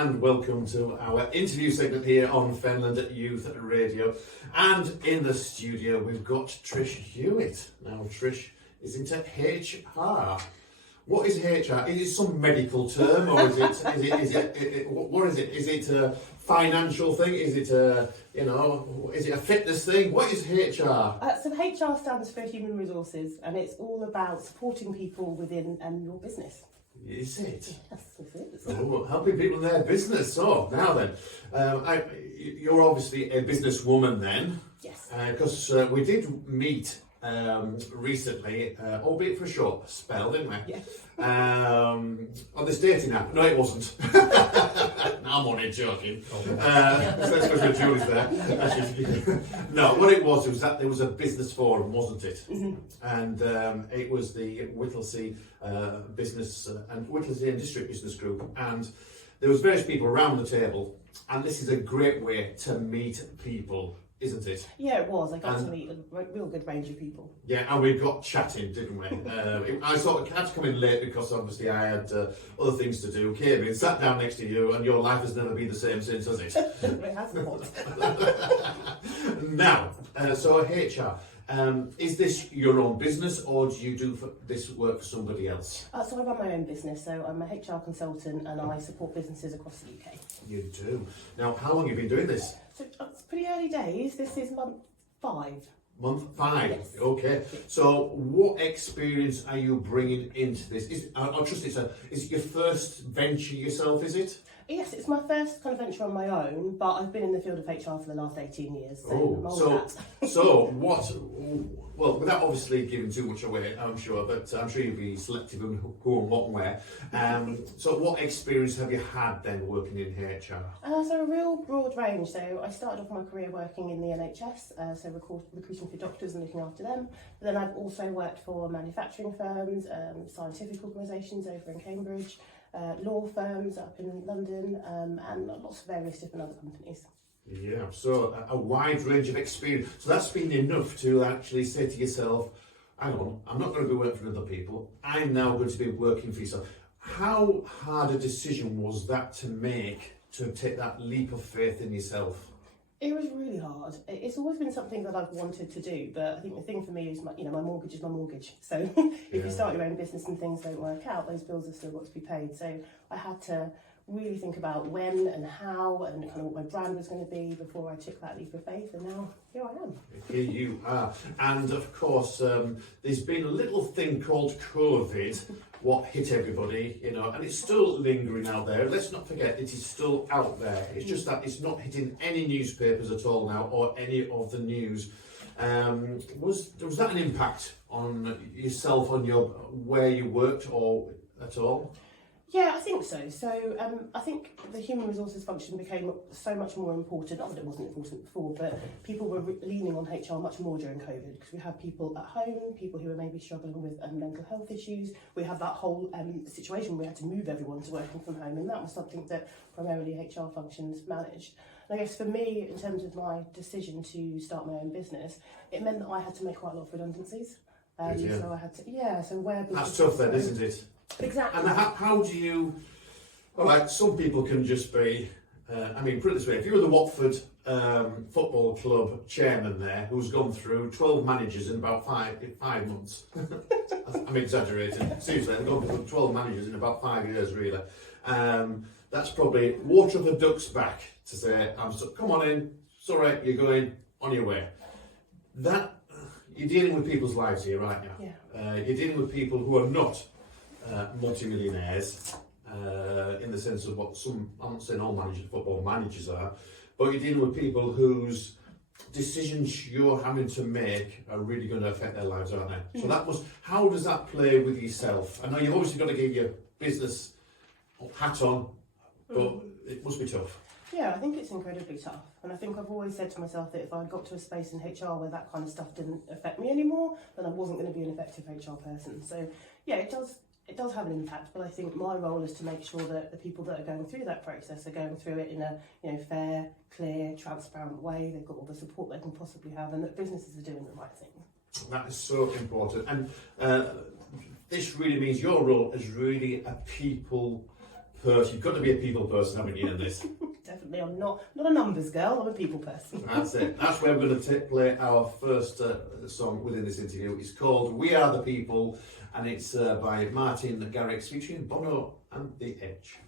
and welcome to our interview segment here on Fenland Youth Radio. And in the studio we've got Trish Hewitt. Now Trish is into HR. What is HR? Is it some medical term, or is it what is it? Is it a financial thing? Is it is it a fitness thing? What is HR? So HR stands for Human Resources, and it's all about supporting people within your business. Is it? Yes, it is. Oh, helping people in their business. So now then, you're obviously a businesswoman then. Yes. Because we did meet recently, albeit for a short spell, didn't we? Yes. On this dating app. No, it wasn't. I'm only joking. Let's go to Julie's there. No, what it was that there was a business forum, wasn't it? Mm-hmm. And it was the Whittlesea business and Whittlesea and District Business Group, and there was various people around the table, and this is a great way to meet people, isn't it? Yeah, it was. I got to meet a real good range of people. Yeah, and we got chatting, didn't we? I sort of had to come in late because obviously I had other things to do. Came in, sat down next to you, and your life has never been the same since, has it? It has not. Now, so HR, is this your own business, or do you do this work for somebody else? So I run my own business, so I'm a HR consultant and I support businesses across the UK. You do. Now, how long have you been doing this? So it's pretty early days. This is month 5. Month 5. Yes. Okay. So, what experience are you bringing into this? I trust is it your first venture yourself? Is it? Yes, it's my first kind of venture on my own, but I've been in the field of HR for the last 18 years. So what? Well, without obviously giving too much away, I'm sure, but I'm sure you'll be selective on who and what and where. So, what experience have you had then working in HR? So a real broad range. So I started off my career working in the NHS, so recruiting for doctors and looking after them. But then I've also worked for manufacturing firms, scientific organisations over in Cambridge, law firms up in London, and lots of various different other companies. Yeah, so a wide range of experience. So that's been enough to actually say to yourself, hang on, I'm not going to be working for other people. I'm now going to be working for yourself. How hard a decision was that to make, to take that leap of faith in yourself? It was really hard. It's always been something that I've wanted to do, but I think the thing for me is my mortgage is my mortgage. So if you start your own business and things don't work out, those bills have still got to be paid. So I had to really think about when and how and kind of what my brand was going to be before I took that leap of faith, and now here I am. Here you are. And of course, there's been a little thing called COVID, what hit everybody, and it's still lingering out there. Let's not forget, it is still out there. It's just that it's not hitting any newspapers at all now, or any of the news. Was that an impact on yourself, on your where you worked, or at all? Yeah, I think so. So I think the human resources function became so much more important. Not that it wasn't important before, but people were leaning on HR much more during COVID, because we had people at home, people who were maybe struggling with mental health issues. We had that whole situation where we had to move everyone to working from home, and that was something that primarily HR functions managed. And I guess for me, in terms of my decision to start my own business, it meant that I had to make quite a lot of redundancies. So I had to, so where... That's tough then, isn't it? Exactly. And how do you... Well, like, some people can just be... put it this way, if you were the Watford Football Club chairman there, who's gone through 12 managers in about five months. I'm exaggerating. Seriously, they've gone through 12 managers in about 5 years, really. That's probably water the duck's back to say, come on in, it's all right, you're going on your way. You're dealing with people's lives here, aren't you? Yeah. You're dealing with people who are not multi-millionaires, in the sense of what I'm not saying all football managers are, but you're dealing with people whose decisions you're having to make are really going to affect their lives, aren't they? Mm. So how does that play with yourself? I know you've obviously got to get your business hat on, but it must be tough. Yeah, I think it's incredibly tough, and I think I've always said to myself that if I got to a space in HR where that kind of stuff didn't affect me anymore, then I wasn't going to be an effective HR person. So yeah, it does have an impact, but I think my role is to make sure that the people that are going through that process are going through it in a fair, clear, transparent way. They've got all the support they can possibly have, and that businesses are doing the right thing. That is so important, and this really means your role is really a people You've got to be a people person, haven't you, in this? Definitely, I'm not a numbers girl, I'm a people person. That's it. That's where we're going to play our first song within this interview. It's called We Are the People, and it's by Martin Garrix featuring Bono and The Edge.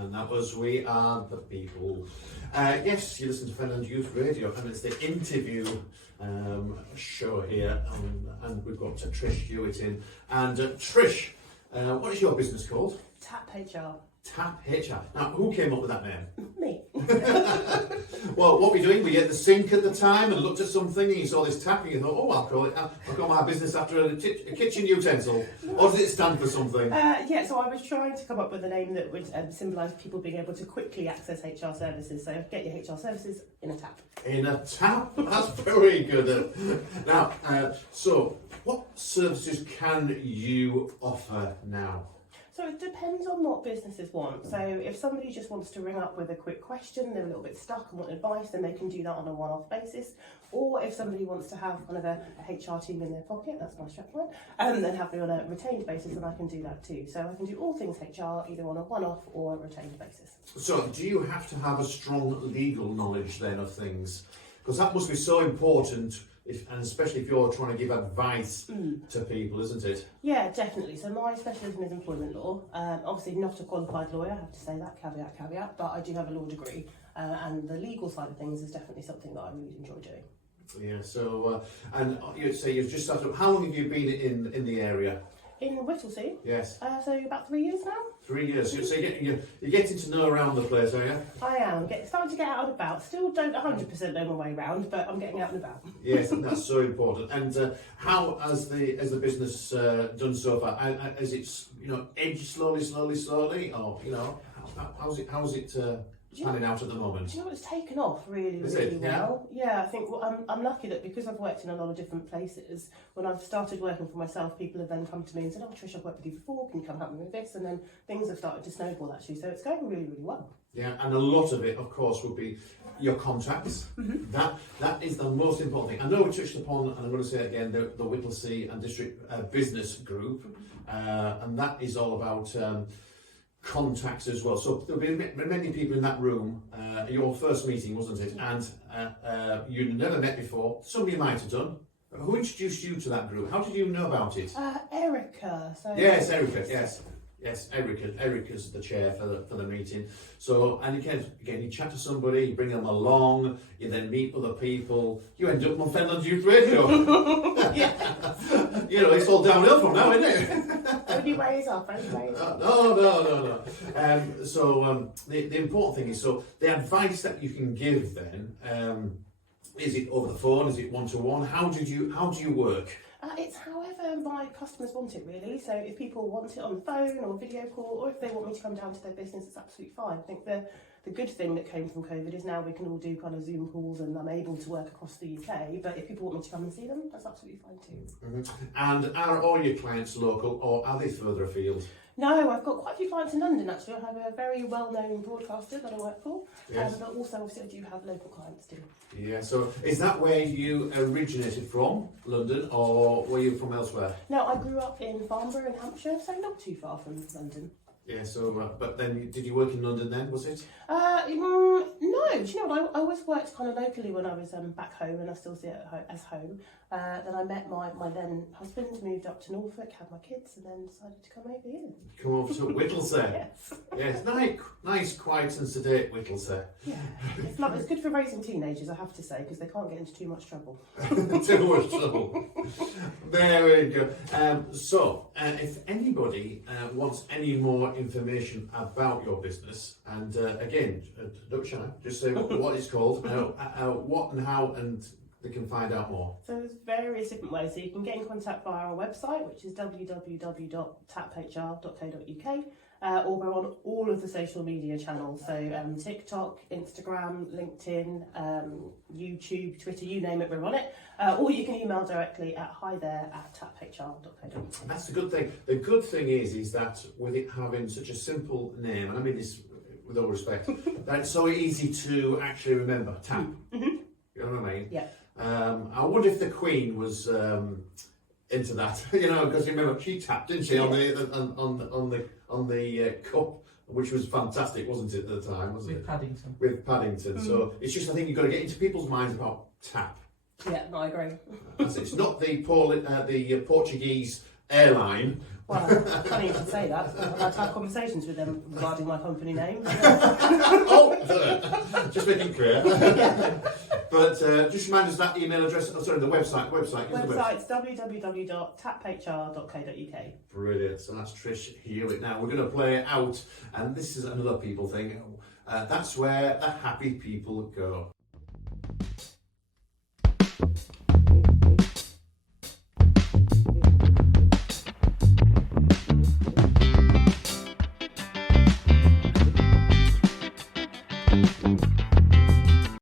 And that was We Are the People. Yes, you listen to Fenland Youth Radio, and it's the interview show here, and we've got Trish Hewitt in. And Trish, what is your business called? Tap HR. Tap HR. Now, who came up with that name? Me. Well, what were you doing? Were you at the sink at the time and looked at something and you saw this tap and you thought, oh, I'll call my business after a kitchen utensil? Or does it stand for something? Yeah, so I was trying to come up with a name that would symbolise people being able to quickly access HR services. So get your HR services in a tap. In a tap? That's very good. Now, so what services can you offer now? So it depends on what businesses want. So if somebody just wants to ring up with a quick question, they're a little bit stuck and want advice, then they can do that on a one-off basis. Or if somebody wants to have kind of a HR team in their pocket, that's my strapline, and then have me on a retained basis, then I can do that too. So I can do all things HR, either on a one-off or a retained basis. So do you have to have a strong legal knowledge then of things? Because that must be so important, and especially if you're trying to give advice to people, isn't it? Yeah, definitely. So my specialism is employment law. Obviously not a qualified lawyer, I have to say that, caveat, but I do have a law degree. And the legal side of things is definitely something that I really enjoy doing. Yeah, so, and you'd say you've just started, how long have you been in the area? In Whittlesea? Yes. So about 3 years now. 3 years. So you're getting to know around the place, are you? I am. Starting to get out and about. Still don't 100% know my way around, but I'm getting out and about. Yes, that's so important. And how has the business done so far? Has it edged slowly, or how's it panning out at the moment? Do you know it's taken off really well? Yeah, I think I'm lucky that because I've worked in a lot of different places, when I've started working for myself, people have then come to me and said, oh Trish, I've worked with you before, can you come help me with this? And then things have started to snowball actually, so it's going really well. Yeah, and a lot of it, of course, would be your contacts. Mm-hmm. That is the most important thing. I know we touched upon, and I'm going to say it again, the Whittlesea and District Business Group, and that is all about contacts as well. So there'll be many people in that room. Your first meeting, wasn't it? And you'd never met before. Somebody might have done. Who introduced you to that group? How did you know about it? Erica. Yes, Erica. Yes, Erica's the chair for the meeting. So, and again, you chat to somebody, you bring them along, you then meet other people, you end up on Fenland Youth Radio. It's all downhill from now, isn't it? Only ways up, No. So the important thing is, so the advice that you can give then, is it over the phone? Is it one-to-one? How do you work? It's however my customers want it really. So if people want it on the phone or video call, or if they want me to come down to their business, it's absolutely fine. I think the good thing that came from COVID is now we can all do kind of Zoom calls and I'm able to work across the UK. But if people want me to come and see them, that's absolutely fine too. Mm-hmm. And are all your clients local or are they further afield? No, I've got quite a few clients in London actually. I have a very well-known broadcaster that I work for, yes. But also obviously I do have local clients too. Yeah, so is that where you originated from, London, or were you from elsewhere? No, I grew up in Farnborough in Hampshire, so not too far from London. Yeah, so, but then did you work in London then, was it? No, do you know what, I always worked kind of locally when I was back home, and I still see it as home. Then I met my then husband, moved up to Norfolk, had my kids, and then decided to come over here. Come over to Whittlesea? Yes. Yes, nice, quiet and sedate Whittlesea. Yeah, it's good for raising teenagers, I have to say, because they can't get into too much trouble. Too much trouble. There we go. So, if anybody wants any more information about your business, and again, don't be shy, just say what it's called, what and how, and they can find out more. So there's various different ways. So you can get in contact via our website, which is www.taphr.co.uk, or we're on all of the social media channels. So TikTok, Instagram, LinkedIn, YouTube, Twitter, you name it, we're on it. Or you can email directly at hi@taphr.co.uk. That's the good thing. The good thing is that with it having such a simple name, and I mean this with all respect, that it's so easy to actually remember. Tap. Mm-hmm. You know what I mean? Yeah. I wonder if the Queen was into that, because you remember she tapped, didn't she, on on the cup, which was fantastic, wasn't it, at the time, wasn't With it? Paddington. With Paddington. So it's just, I think you've got to get into people's minds about tap. Yeah, no, I agree. It's not the Portuguese airline. Well, funny you should say that. I've had to have conversations with them regarding my company name. Oh, just making clear. Yeah. But just remind us that email address. Oh, sorry, the website. Website's www.taphr.co.uk. Brilliant. So that's Trish Hewitt. Now we're going to play it out, and this is another people thing. That's where the happy people go.